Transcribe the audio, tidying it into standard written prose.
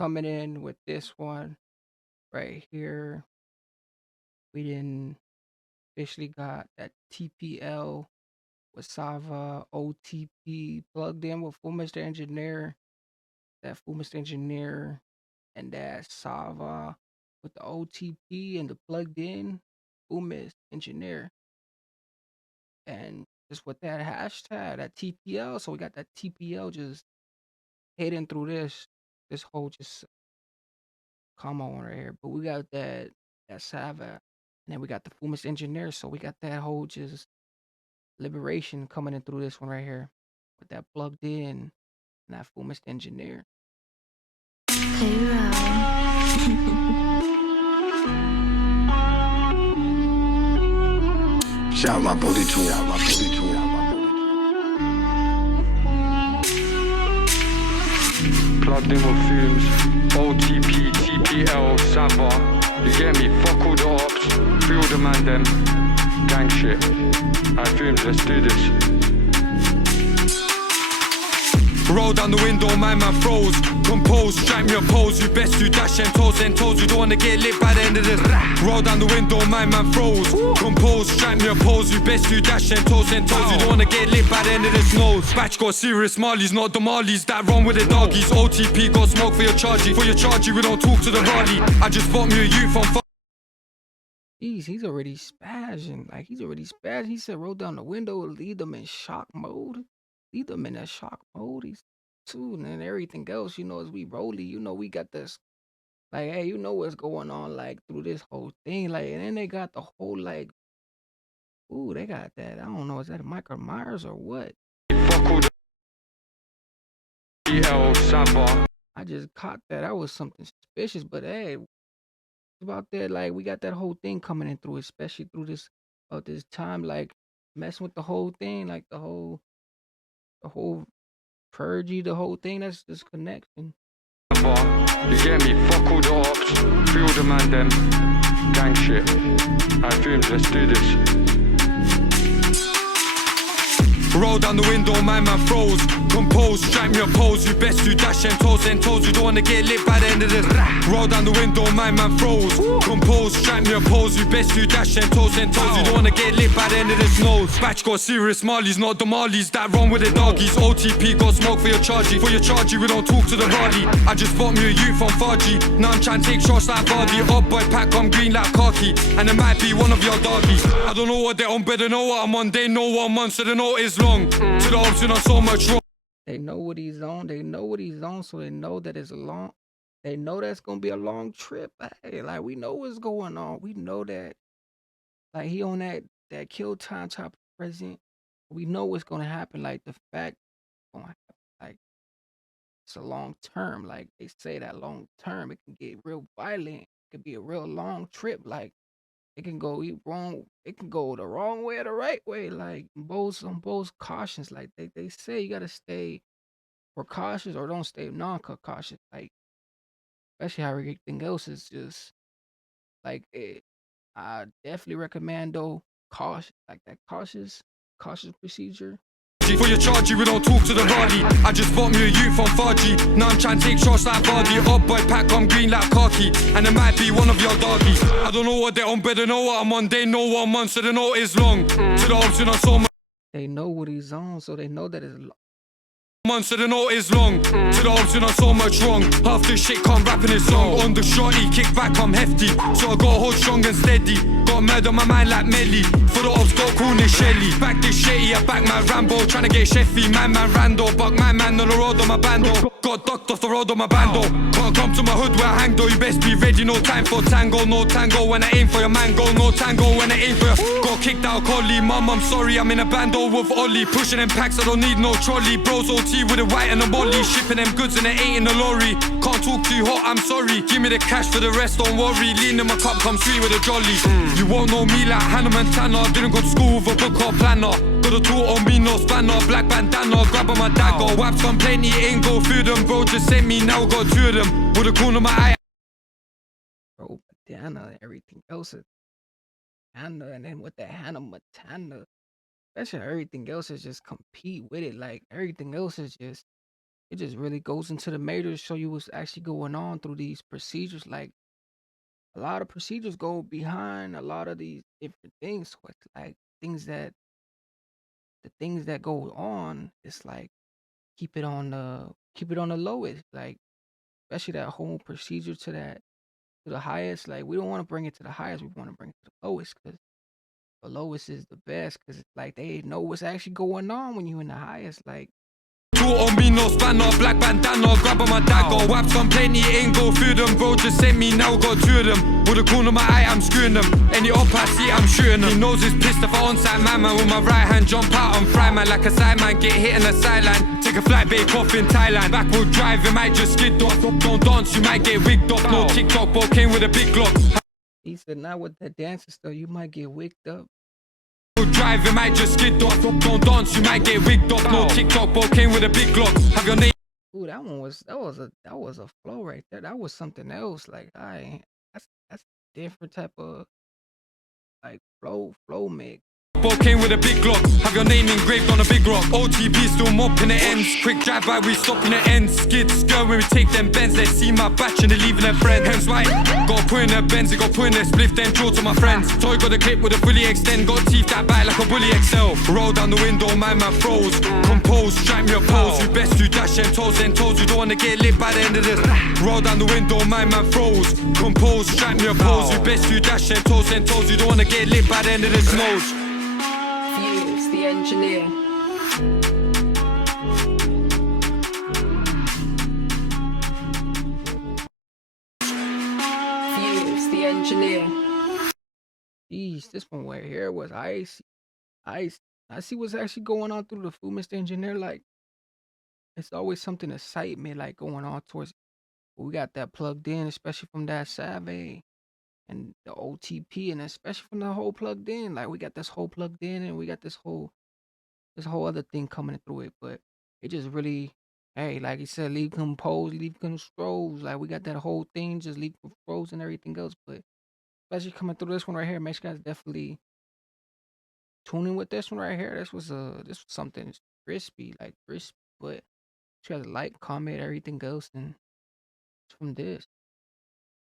coming in with this one right here. We didn't officially got that TPL with Sava, OTP plugged in with Fumez the engineer, that Fumez the engineer, and that Sava with the OTP and the plugged in Fumez engineer. And just with that hashtag, that TPL, so we got that TPL just hitting through this whole just come on right here. But we got that Sava, and then we got the Fumez engineer, so we got that whole just liberation coming in through this one right here with that plugged in and that Fumez engineer. Shout my booty to out my booty to Plugged in with Fumez, OTP, TPL, Sava. You get me? Fuck all the ops, free all the man them. Gang shit. Alright Fumez, let's do this. Roll down the window, my man froze. Compose, strike me a pose. You best do dash and toes. You don't wanna get lit by the end of this. Roll down the window, my man froze. Compose, strike me a pose. You best do dash and toes. You don't wanna get lit by the end of this nose. Batch got serious Marlies, not the Marlies that run with the doggies. OTP got smoke for your chargy. For your chargy, we don't talk to the Raleigh. I just bought me a youth on He's already spazzing. Like, he's already spazzing. He said, roll down the window, leave them in shock mode. Leave them in that shock mode. He's too, and then everything else, as we rolly, we got this. Like, hey, you know what's going on, like, through this whole thing. Like, and then they got the whole, like, ooh, they got that. I don't know, is that Michael Myers or what? I just caught that. That was something suspicious, but hey, about that, like, we got that whole thing coming in through, especially through this time, like, messing with the whole thing, like the whole purgy, the whole thing. That's this connection. You get me? Fuck all the ops, free all the man them. Gang shit. Alright Fumez, let's do this. Roll down the window, my man froze. Compose, strike me a pose. You best do dash and toes. You don't wanna get lit by the end of this. Roll down the window, my man froze. Compose, strike me a pose. You best do dash and toes. You don't wanna get lit by the end of this nose. Batch got serious Marlies, not the Marlies that run with the doggies. OTP got smoke for your chargy. For your chargy, we don't talk to the Raleigh. I just bought me a youth on Faji. Now I'm trying to take shots like Vardy. Up boy pack, I'm green like khaki. And it might be one of your doggies. I don't know what they're on, but they know what I'm on. They know what I'm on, so they know it's long. To the ops, you know so much wrong. They know what he's on. They know what he's on, so they know that it's a long. They know that's gonna be a long trip. Hey, like, we know what's going on. We know that, like, he on that kill time type of present. We know what's gonna happen. Like, the fact gonna happen. Like, it's a long term. Like they say, that long term, it can get real violent. It could be a real long trip. Like, it can go wrong. It can go the wrong way or the right way. Like, on both cautions. Like they say, you gotta stay precautious or don't stay non-cautious. Like, especially how everything else is just like it. I definitely recommend though caution, like that cautious procedure. For your chargy, we don't talk to the Raleigh. I just bought me a youth on Faji. Now I'm trying to take shots like Vardy. Up boy pack, I'm green like khaki. And it might be one of your doggies. I don't know what they're on, but they know what I'm on. They know what I'm on, so they know it's long. To the ops, you know so much. They know what he's on, so they know that it's So they know it's long. To the ops, you know so much wrong. Half this shit can't rap in this song. On the shorty, kick back, I'm hefty. So I gotta hold strong and steady. Got murder my mind like Melly. For the ops, got cool and Shelly. Back this shitty, I back my Rambo. Tryna get Sheffy, man Rando. Buck my man on the road on my bando. Got ducked off the road on my bando. Can't come to my hood where I hang though. You best be ready, no time for tango. No tango when I aim for your mango. No tango when I aim for your. Got kicked out collie. Mum, I'm sorry, I'm in a bando with Ollie. Pushing them packs, I don't need no trolley. Bros OT with a white and a molly. Shipping them goods and it ain't in the lorry. Can't talk too hot, I'm sorry. Give me the cash for the rest, don't worry. Lean in my cup, come sweet with a jolly. You won't know me like Hannah Montana. Didn't go to school with a book or planner. Got a tool on me, no spanner. Black bandana, grab on my dagger. Waps on plenty, ain't go through them. Bro just sent me, now got two of them. With a corner of my eye. Bro, Montana, everything else is Hannah, and then with the Hannah Montana, especially everything else is just compete with it. Like, everything else is just it just really goes into the major to show you what's actually going on through these procedures. Like a lot of procedures go behind a lot of these different things. So it's like things that the things that go on, it's like keep it on the lowest. Like especially that whole procedure to the highest. Like we don't want to bring it to the highest. We want to bring it to the lowest because the lowest is the best. Because like they know what's actually going on when you in the highest. Like Two on me, no spanner, black bandana, grab on my dagger. Waps on plenty, ain't go through them, bro. Just send me now, got two of them. With a corner of my eye, I'm screwing them. Any up I see, I'm shooting them. He knows he's pissed if I onside man, man. With my right hand, jump out on fry man like a side man, get hit in the sideline. Take a flight, babe, off in Thailand. Backward drive, it might just skid off. Don't dance, you might get wigged off. No TikTok, bro, came with a big glock. he said, not with that dancing stuff, you might get wicked up. Drive, it might just skid off. Don't dance, you might get wigged off. No TikTok, bro, came with a big glock. Have your name. Ooh, that was a flow right there. That was something else. Like that's different type of like flow mix. Came with a big glock, have your name engraved on a big rock. OTP still mopping the ends. Quick drive by, we stopping the ends. Skid skirt when we take them bends. They see my batch and they leaving their friends. Hence why, got put in their bends, they got put in their spliff, then draw to my friends. Toy got a clip with a fully extend. Got teeth that bite like a bully XL. Roll down the window, my man froze. Compose, strike me a pose. You best do dash and toes. You don't wanna get lit by the end of this. Roll down the window, my man froze. Compose, strike me a pose. You best do dash and toes. You don't wanna get lit by the end of this nose. Fumez, the engineer. Fumez, the engineer. Jeez, this one right here was ice. I see what's actually going on through the Fumez engineer. Like it's always something excite me like going on towards. We got that plugged in, especially from that Sava and the OTP, and especially from the whole plugged in. Like we got this whole plugged in, and we got this whole other thing coming through it. But it just really, hey, like you said, leave composed, leave controls. Like we got that whole thing, just leave controls and everything else. But especially coming through this one right here, make sure you guys definitely tuning with this one right here. This was something crispy, like crispy. But you guys like, comment, everything else, and it's from this.